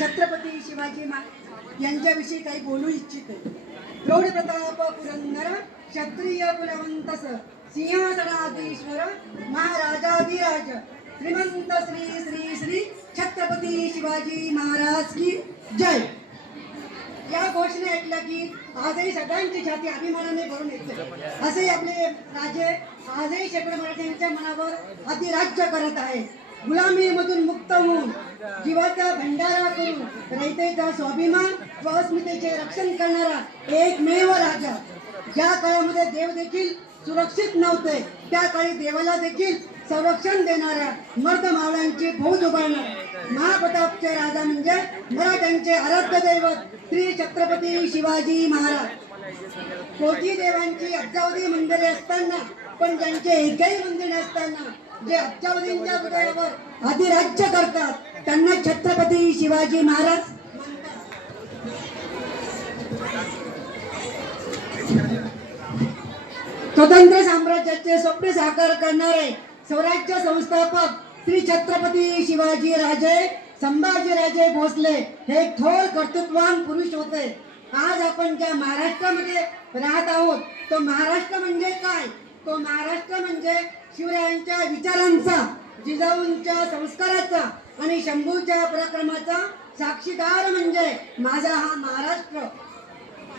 छत्रपती शिवाजी महाराज यांच्याविषयी काही बोलू इच्छिते. प्रौढ प्रताप पुरंदर क्षत्रिय कुलवंतस सिंहासनाधीश्वर महाराजाधिराज श्रीमंत श्री श्री श्री छत्रपती शिवाजी महाराज की जय. या घोषणा ऐकल्या की आजही सगळ्यांची छाती अभिमानाने भरून येते. असे आपले राजे आजही शेकडो मराठ्यांच्या मनावर अधिराज्य करत आहे. गुलामीमधून मुक्त होऊन जीवाचा भंडारा करून रयतेचा स्वाभिमान व अस्मितेचे रक्षण करणारा एकमेव राजा. ज्या काळामध्ये देव देखील सुरक्षित नव्हते त्या काळी देवाला देखील संरक्षण देणाऱ्या मर्द मावळ्यांची फौज उभारणारा महाप्रतापचे राजा म्हणजे मराठ्यांचे आराध्य दैवत श्री छत्रपती शिवाजी महाराज. कोटी देवांची अब्जावधी मंदिरे असताना पण ज्यांचे एकही मंदिर नसताना जे अब्जावधींच्या हृदयावर अधिराज्य करतात त्यांना छत्रपती शिवाजी महाराज स्वतंत्र साम्राज्याचे स्वप्न साकार करणारे स्वराज्य संस्थापक श्री छत्रपती शिवाजी राजे संभाजीराजे भोसले हे थोर कर्तृत्ववान पुरुष होते. आज आपण ज्या महाराष्ट्रामध्ये राहत आहोत तो महाराष्ट्र म्हणजे काय? तो महाराष्ट्र म्हणजे शिवरायांच्या विचारांचा, जिजाऊंच्या संस्काराचा आणि शंभूच्या पराक्रमाचा साक्षीदार म्हणजे माझा हा महाराष्ट्र.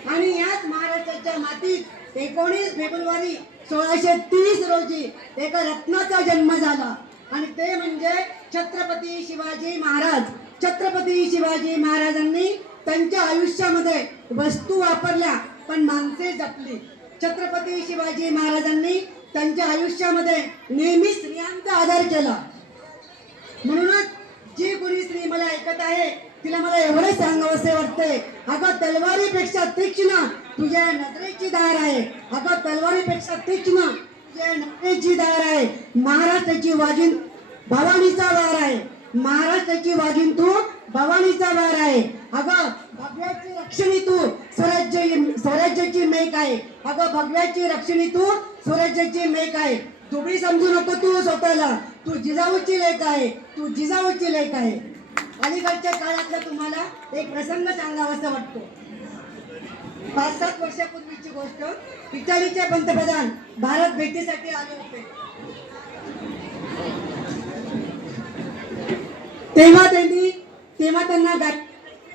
आणि याच महाराष्ट्राच्या मातीत 19 फेब्रुवारी 1630 रोजी एका रत्नाचा जन्म झाला आणि ते म्हणजे छत्रपती शिवाजी महाराज. छत्रपती शिवाजी महाराजांनी त्यांच्या आयुष्यामध्ये वस्तू वापरल्या पण माणसे जपली. छत्रपती शिवाजी महाराजांनी त्यांच्या आयुष्यामध्ये नेहमी स्त्रियांचा आदर केला. म्हणूनच जी कोणी स्त्री मला ऐकत आहे तिला मला एवढंच सांगावंसे वाटते, अगं तलवारीपेक्षा तीक्ष्ण तुझ्या नजरेची धार आहे. अगं तलवारीपेक्षा तीक्ष्ण तुझ्या नजरेची धार आहे. महाराष्ट्राची वाजिन भवानीचा वार आहे. महाराष्ट्राची वाजिन तू भवानीचा वार आहे. अगं भगव्याची रक्षणी तू स्वराज्याची मेक आहे. अगं भगव्याची रक्षणी तू स्वराज्याची मेक आहे. तुम्ही समजू नको तू स्वतःला, तू जिजाऊची लेक आहे. तू जिजाऊची लेक आहे. अलीकडच्या काळातला तुम्हाला एक प्रसंग सांगावासा वाटतो. 5-7 वर्षापूर्वीची गोष्ट. इटालीचे पंतप्रधान भारत भेटीसाठी आले होते. तेव्हा त्यांना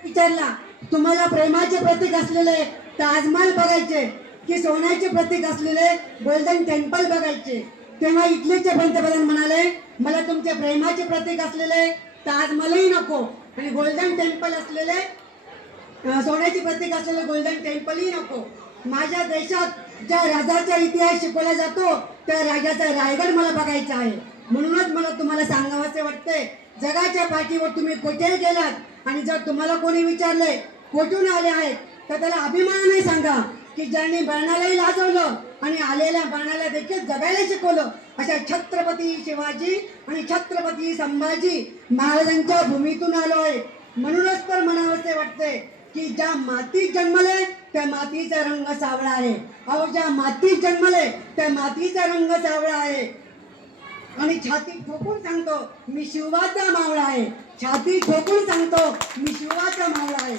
विचारला, तुम्हाला प्रेमाचे प्रतीक असलेले ताजमहल बघायचे की सोन्याचे प्रतीक असलेले गोल्डन टेम्पल बघायचे? तेव्हा इटलीचे पंतप्रधान म्हणाले, मला तुमचे प्रेमाचे प्रतीक असलेले ताजमहलही नको आणि गोल्डन टेम्पल असलेले सोन्याचे प्रतीक असलेले गोल्डन टेम्पलही नको. माझ्या देशात ज्या राजाचा इतिहास शिकवला जातो त्या राजाचा रायगड मला बघायचा आहे. म्हणूनच मला तुम्हाला सांगावंसे वाटते, जगाच्या पाठीवर तुम्ही कुठेही गेलात आणि जर तुम्हाला कोणी विचारले कुठून आले आहेत तर त्याला अभिमानाने सांगा की ज्यांनी बाणालाही लाजवलं आणि आलेल्या बाणाला देखील जगायला शिकवलं अशा छत्रपती शिवाजी आणि छत्रपती संभाजी महाराजांच्या भूमीतून आलो आहे. म्हणूनच तर म्हणावंसे वाटते की ज्या मातीत जन्मले त्या मातीचा रंग सावळा आहे. अहो ज्या मातीत जन्मले त्या मातीचा रंग सावळा आहे. आणि छाती ठोकून सांगतो मी शिवाचा मावळा आहे. छाती ठोकून सांगतो मी शिवाचा मावळा आहे.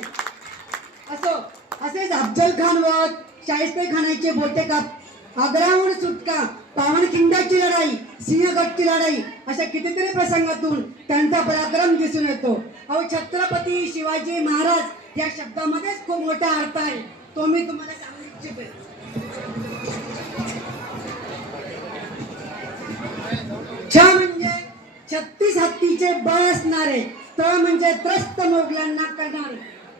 असेच अफजल खान वध, शाहिस्ते खानाचे बोटे काप, आग्राहून सुटका, पावनखिंडाची लढाई, सिंहगडची लढाई अशा कितीतरी प्रसंगातून त्यांचा पराक्रम दिसून येतो. अहो छत्रपती शिवाजी महाराज या शब्दामध्येच खूप मोठा अर्थ आहे. तो मी तुम्हाला सांगू इच्छिते. छ म्हणजे 36 हत्तीचे बळ असणारे, त म्हणजे त्रस्त मोगलांना करणारे,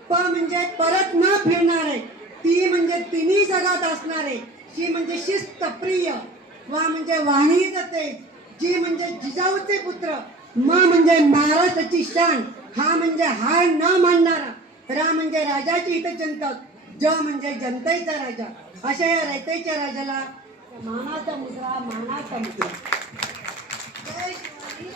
प म्हणजे परत न फिरणारे, ती म्हणजे तिन्ही जगात असणारे, शी म्हणजे शिस्तप्रिय, वा म्हणजे वाणीचे तेज, जी म्हणजे जिजाऊचे पुत्र, म म्हणजे महाराष्ट्राची शान, हा म्हणजे हार न मानणारा, रा म्हणजे राजाची हितचिंतक, ज म्हणजे जनतेचा राजा. अशा या रयतेच्या राजाला मानाचा मुद्रा. जय शिवाजी.